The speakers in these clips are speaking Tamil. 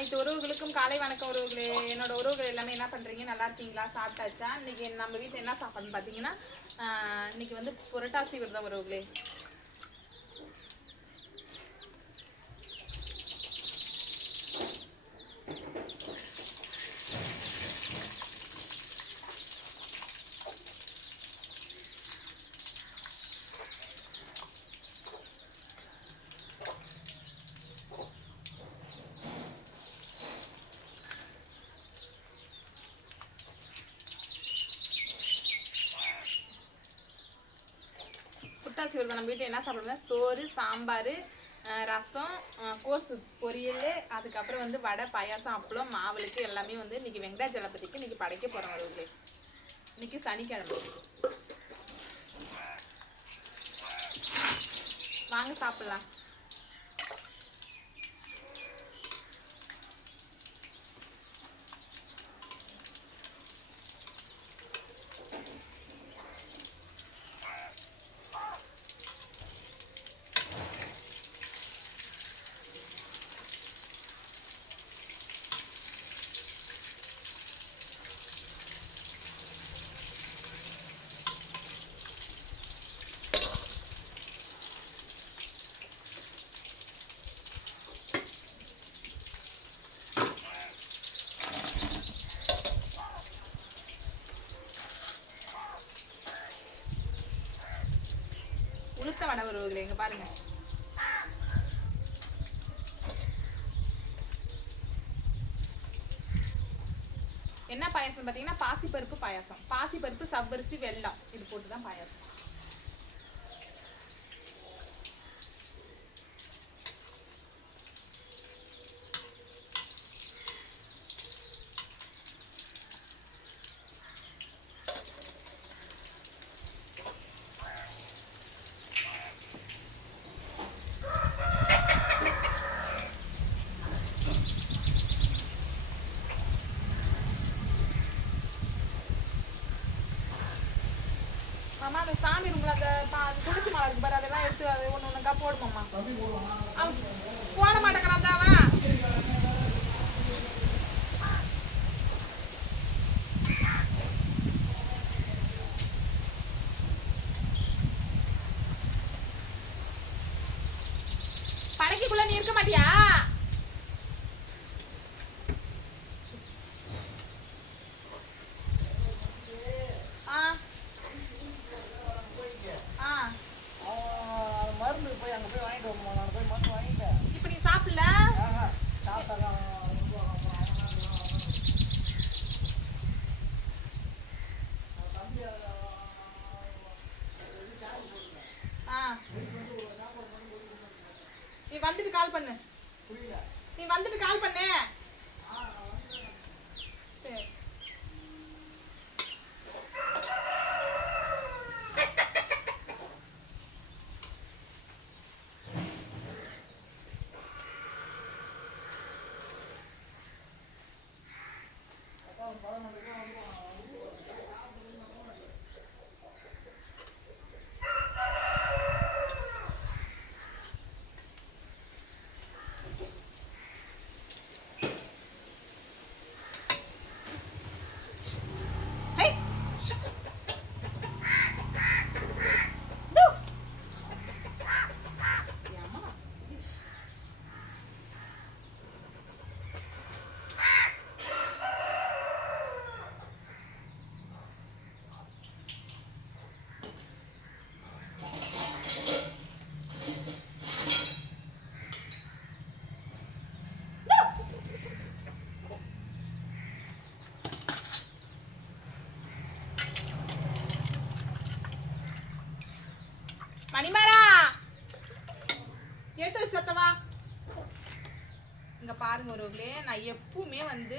அனைத்து உறவுகளுக்கும் காலை வணக்கம் உறவுகளே. என்னோட உறவுகள் எல்லாமே என்ன பண்றீங்க? நல்லா இருக்கீங்களா? சாப்பிட்டாச்சா? இன்னைக்கு நம்ம வீட்டில் என்ன சாப்பாடுன்னு பார்த்தீங்கன்னா இன்னைக்கு வந்து புரட்டாசி விரதம் உறவுகளே. புரட்டாசி விரதம் நம்ம வீட்டில் என்ன சாப்பிடுவோம் சோறு சாம்பார் ரசம் கோஸ் பொரியல் அதுக்கப்புறம் வந்து வடை பாயாசம் அப்பளம் மாவுளுக்கு எல்லாமே வந்து இன்னைக்கு வெங்கடாஜலபதிக்கு இன்னைக்கு படைக்க போகிறோம் உறவுகளே இன்னைக்கு சனிக்கிழமை. வாங்க சாப்பிட்லாம். உளுத்த வடை உறவுகளே இங்க பாருங்க. என்ன பாயாசம் பார்த்தீங்கன்னா பாசிப்பருப்பு பாயாசம். பாசிப்பருப்பு சவ்வரிசி வெல்லம் இது போட்டு தான் பாயாசம். மாமா அந்த சாமி ரூம்ல அந்த துளசி மாலை இருக்கு பாரு அதெல்லாம் எடுத்து அது ஒன்று ஒன்றுக்கா போடுமாம்மா அவன் போட மாட்டேங்கிறான் அவன். படைக்குள்ள நீ இருக்க மாட்டியா? மருந்து போய் அங்கே போய் வாங்கிட்டு வரணுமா நான் போய் மருந்து வாங்கிட்டேன் இப்போ நீ சாப்பிடல ஆ நீ வந்துட்டு கால் பண்ணு நீ வந்துட்டு கால் பண்ணு நிமரா எடுத்து வச்சு சத்தவா? இங்க பாருங்க ஒருவர்களே நான் எப்பவுமே வந்து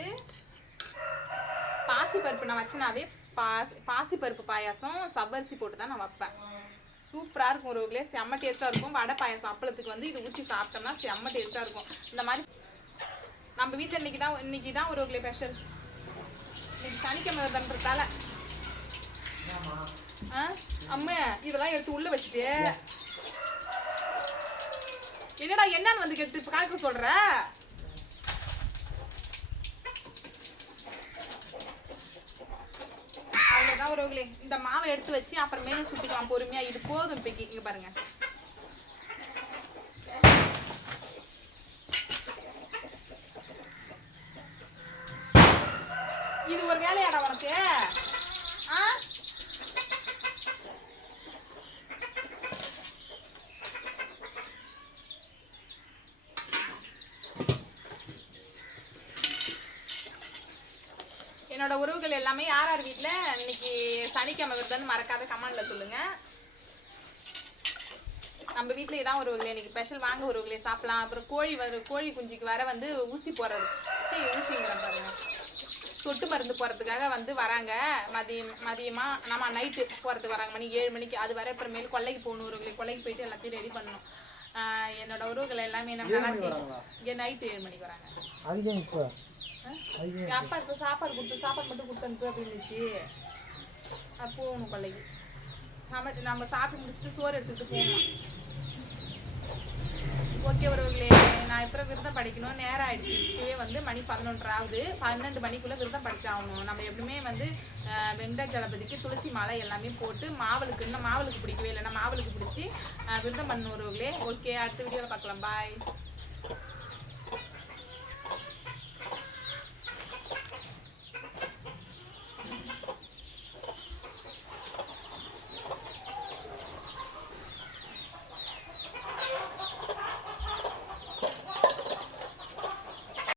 பாசி பருப்பு நான் வச்சனாவே பாசி பாசி பருப்பு பாயாசம் சவ்வரிசி போட்டு தான் நான் வைப்பேன். சூப்பராக இருக்கும் ஒருவர்களே செம்ம டேஸ்ட்டாக இருக்கும். வடை பாயாசம் அப்பளத்துக்கு வந்து இது ஊற்றி சாப்பிட்டோம்னா செம்ம டேஸ்ட்டாக இருக்கும். இந்த மாதிரி நம்ம வீட்டில் இன்னைக்கு தான் இன்னைக்கு தான் ஒருவர்களே ஸ்பெஷல் இன்னைக்கு சனிக்கிழமை வருதுன்றதால அம்மா இதெல்லாம் எடுத்து உள்ள வச்சுட்டு என்னடா என்னன்னு வந்து கேட்டு காக்க சொல்ற? அவ்வளோதான் உறவுகளே. இந்த மாவை எடுத்து வச்சு அப்புறமேல சுட்டிக்கலாம். பொறுமையா இது போதும் இப்போ இங்க பாருங்க. இது ஒரு வேலையாடா உனக்கு? எல்லாமே யார் யார் வீட்டில் இன்னைக்கு சனிக்கிழமை வருதுன்னு மறக்காத கமெண்ட்ல சொல்லுங்க. நம்ம வீட்டில் இதான் உறவுகளே இன்னைக்கு ஸ்பெஷல் வாங்க உறவுகளே சாப்பிடலாம். அப்புறம் கோழி வர கோழி குஞ்சுக்கு வர வந்து ஊசி போடுறது. சரி ஊசிங்கிற பாருங்க. சொட்டு மருந்து போடுறதுக்காக வந்து வராங்க. மதியம் மதியமா நம்ம நைட்டு போகிறதுக்கு வராங்க. மணி ஏழு மணிக்கு. அது வர அப்புறமேல் கொல்லைக்கு போகணும் உறவுகளே கொல்லைக்கு போயிட்டு எல்லாத்தையும் ரெடி பண்ணணும். என்னோட உறவுகள் எல்லாமே நம்ம நல்லா? இங்கே நைட்டு ஏழு மணிக்கு வராங்க. அதுக்கே இப்போ? என் அப்பா இப்போ சாப்பாடு கொடுத்து சாப்பாடு மட்டும் கொடுத்து அனுப்பு அப்படின்னு இருந்துச்சு அது போகணும் கொல்லைக்கு நம்ம நம்ம சாப்பிட்டு முடிச்சுட்டு சோறு எடுத்துகிட்டு போகணும். ஓகே உறவுகளே நான் இப்போ விரதம் படிக்கணும். நேரம் ஆயிடுச்சு. இப்பவே வந்து மணி பதினொன்று ஆகுது பன்னெண்டு மணிக்குள்ளே விரதம் படிச்சாகணும். நம்ம எப்பவுமே வந்து வெண்ட ஜலபதிக்கு துளசி மாலை எல்லாமே போட்டு மாவளுக்கு இன்னும் மாவளுக்கு பிடிக்கவே இல்லைன்னா மாவளுக்கு பிடிச்சி விரதம் பண்ண உறவுகளே. ஓகே அடுத்த வீடியோவில் பார்க்கலாம். பாய்.